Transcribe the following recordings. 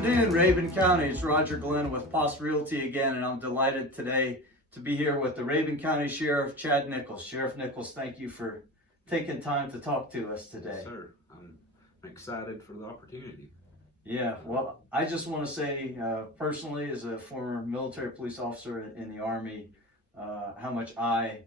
afternoon, Rabun County. It's Roger Glenn with POS Realty again, and I'm delighted today to be here with the Rabun County Sheriff, Chad Nichols. Sheriff Nichols, thank you for taking time to talk to us today. Yes, sir. I'm excited for the opportunity. Yeah, well, I just want to say personally, as a former military police officer in the Army, how much I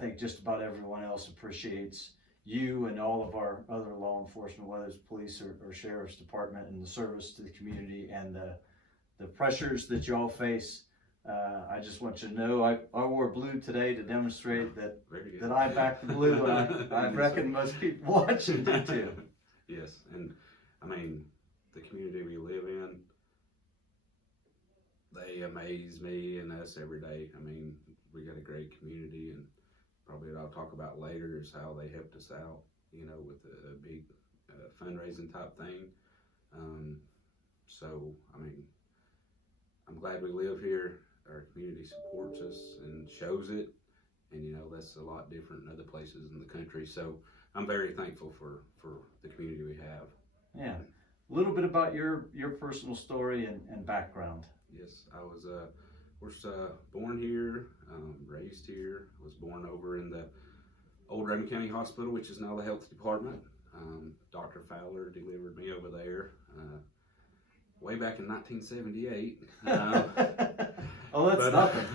think just about everyone else appreciates you and all of our other law enforcement, whether it's police or sheriff's department, and the service to the community and the pressures that you all face. I just want you to know I wore blue today to demonstrate that I back the blue, and I reckon most people watching do too. Yes, and I mean, the community we live in, they amaze me and us every day. I mean, we got a great community, and probably what I'll talk about later is how they helped us out, you know, with a big fundraising type thing. So, I mean, I'm glad we live here. Our community supports us and shows it, and you know, that's a lot different in other places in the country. So I'm very thankful for the community we have. Yeah, a little bit about your personal story and background. Yes, I was born here, raised here. I was born over in the old Rabun County Hospital, which is now the health department. Dr. Fowler delivered me over there way back in 1978. Oh, that's nothing.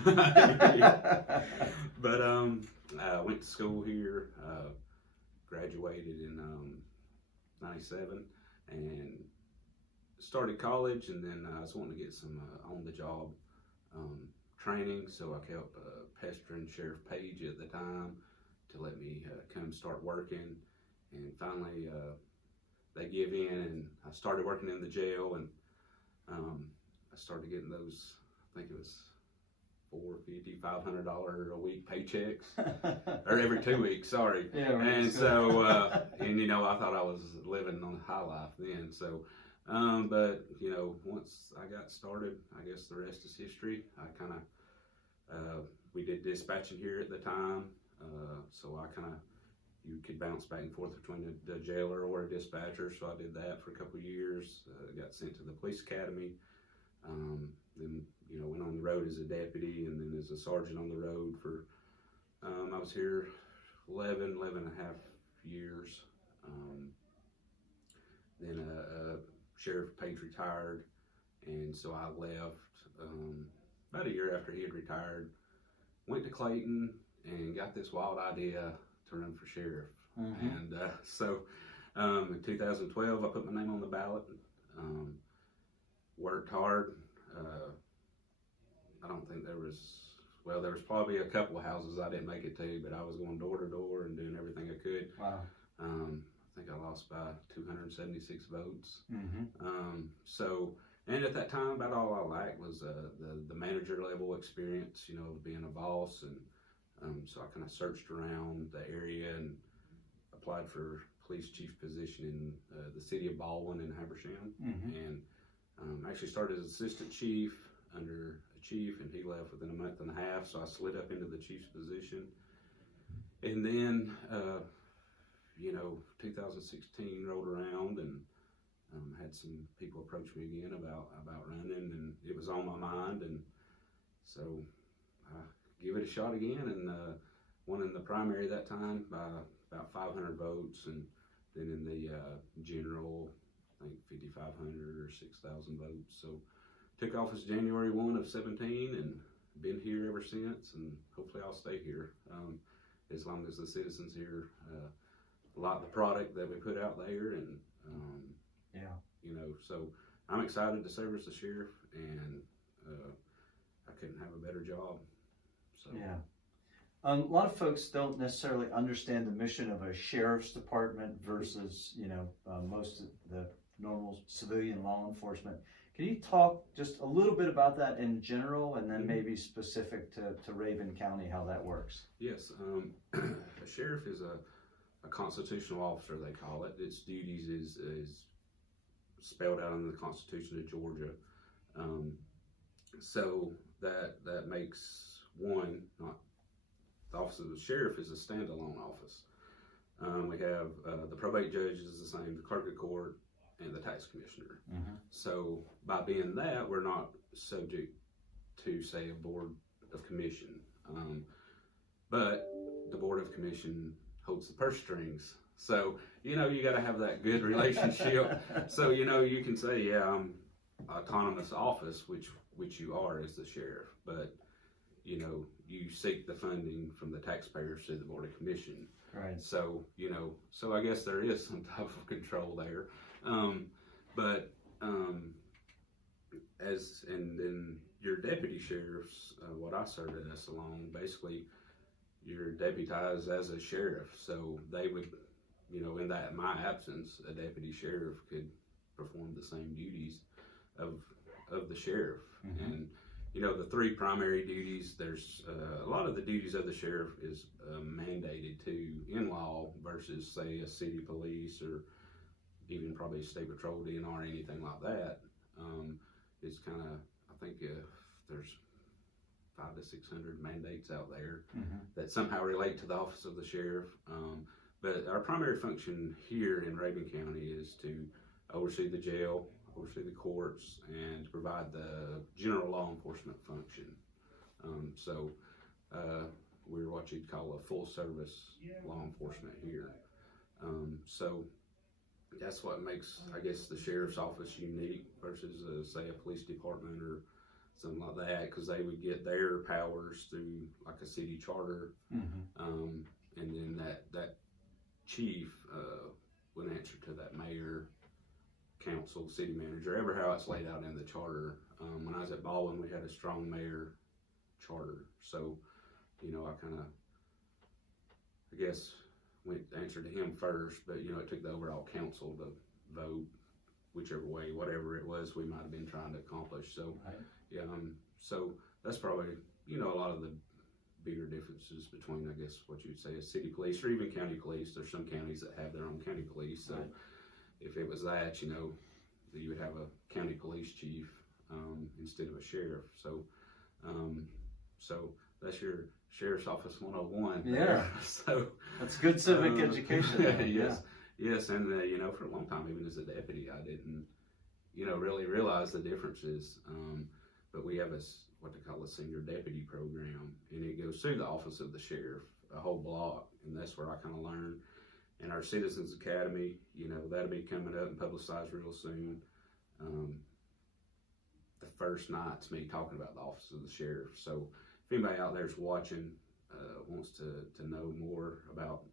But I went to school here, graduated in 97, and started college, and then I was wanting to get some on-the-job training, so I kept pestering Sheriff Page at the time to let me come start working, and finally they give in, and I started working in the jail, and I started getting those, I think it was $450, $500 a week paychecks, or every 2 weeks, sorry. Yeah, right. And so, and you know, I thought I was living on high life then, so, but you know, once I got started, I guess the rest is history. I kind of, we did dispatching here at the time, so I kind of, you could bounce back and forth between the jailer or a dispatcher, so I did that for a couple of years, got sent to the police academy, then, you know, went on the road as a deputy, and then as a sergeant on the road for, I was here 11 and a half years. Then Sheriff Page retired, and so I left about a year after he had retired, went to Clayton, and got this wild idea to run for sheriff. Mm-hmm. And so in 2012, I put my name on the ballot, worked hard. I don't think there was probably a couple of houses I didn't make it to, but I was going door to door and doing everything I could. Wow. I think I lost by 276 votes. Mm-hmm. So, and at that time, about all I lacked was the manager level experience, you know, being a boss. And so I kind of searched around the area and applied for police chief position in the city of Baldwin in Habersham. Mm-hmm. And actually started as assistant chief under a chief, and he left within a month and a half, so I slid up into the chief's position. And then, you know, 2016 rolled around, and had some people approach me again about running, and it was on my mind, and so I give it a shot again, and won in the primary that time by about 500 votes, and then in the general, I think 5,500 or 6,000 votes. So took office January 1 of 17, and been here ever since, and hopefully I'll stay here as long as the citizens here like the product that we put out there, and yeah, you know, so I'm excited to serve as the sheriff, and I couldn't have a better job. So yeah. A lot of folks don't necessarily understand the mission of a sheriff's department versus, you know, most of the normal civilian law enforcement. Can you talk just a little bit about that in general, and then maybe specific to Rabun County, how that works? Yes, a sheriff is a constitutional officer, they call it. Its duties is spelled out in the Constitution of Georgia. So that makes one, not the office of the sheriff is a standalone office. We have the probate judge is the same, the clerk of court, and the tax commissioner. Mm-hmm. So by being that, we're not subject to, say, a board of commission. But the board of commission holds the purse strings. So, you got to have that good relationship. So, you can say, yeah, I'm autonomous office, which you are as the sheriff, but, you seek the funding from the taxpayers through the board of commission. Right. So, so I guess there is some type of control there. And then your deputy sheriffs, what I served in this along, basically you're deputized as a sheriff. So they would, in my absence, a deputy sheriff could perform the same duties of the sheriff. Mm-hmm. And, the three primary duties, there's a lot of the duties of the sheriff is mandated to in law versus, say, a city police or even probably a state patrol DNR or anything like that. It's kind of, I think there's 500 to 600 mandates out there mm-hmm. that somehow relate to the office of the sheriff. But our primary function here in Rabun County is to oversee the jail, oversee the courts, and to provide the general law enforcement function. So we're what you'd call a full service law enforcement here. So that's what makes, I guess, the sheriff's office unique versus, say, a police department or something like that, because they would get their powers through like a city charter, Mm-hmm. and then that chief would answer to that mayor, council, city manager, ever how it's laid out in the charter. When I was at Baldwin, we had a strong mayor charter, so I kind of, I guess, went answered to him first, but it took the overall council to vote whichever way, whatever it was we might have been trying to accomplish. So Right. yeah, so that's probably a lot of the bigger differences between, I guess, what you'd say a city police or even county police. There's some counties that have their own county police, so Right. if it was that, you would have a county police chief instead of a sheriff. So so that's your sheriff's office 101 there. Yeah. So That's good civic education. Yes, and for a long time, even as a deputy, I didn't really realize the differences. But we have what they call a senior deputy program, and it goes through the office of the sheriff, a whole block, and that's where I kind of learned. And our Citizens Academy, that'll be coming up and publicized real soon. The first night's me talking about the office of the sheriff. So if anybody out there is watching, wants to know more about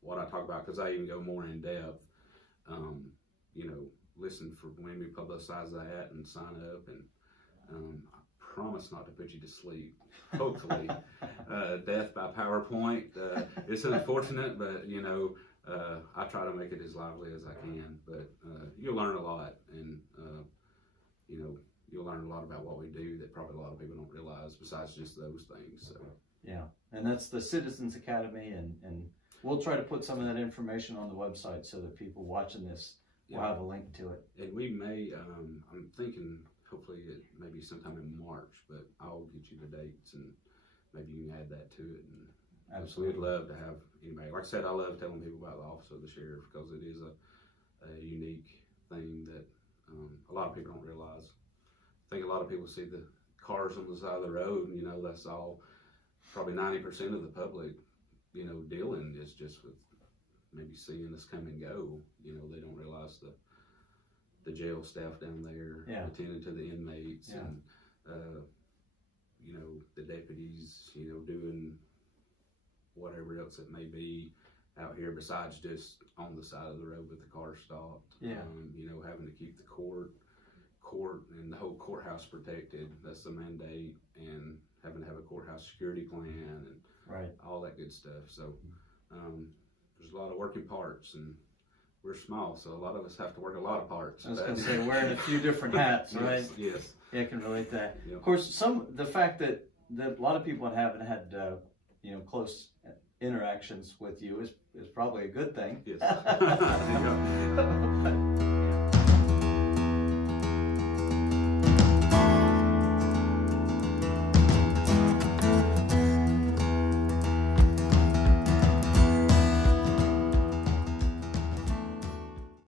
what I talk about, because I even go more in depth, listen for when we publicize that and sign up. And I promise not to put you to sleep, hopefully. Death by PowerPoint, it's unfortunate, but I try to make it as lively as I can. But you'll learn a lot, and you'll learn a lot about what we do that probably a lot of people don't realize besides just those things. So Yeah, and that's the Citizens Academy, and we'll try to put some of that information on the website so that people watching this will have a link to it. And we may, I'm thinking hopefully it maybe sometime in March, but I'll get you the dates and maybe you can add that to it. And Absolutely. we'd love to have anybody. Like I said, I love telling people about the office of the sheriff because it is a unique thing that a lot of people don't realize. I think a lot of people see the cars on the side of the road, and that's all. Probably 90% of the public, dealing is just with maybe seeing us come and go. They don't realize the jail staff down there attending to the inmates, and the deputies, doing whatever else it may be out here besides just on the side of the road with the car stopped. Having to keep the court and the whole courthouse protected. That's the mandate, and having to have a courthouse security plan and all that good stuff. So there's a lot of working parts, and we're small, so a lot of us have to work a lot of parts. I was going to say, wearing a few different hats, right? Yes. Yeah, I can relate to that. Yep. Of course, the fact that a lot of people haven't had close interactions with you is probably a good thing. Yes.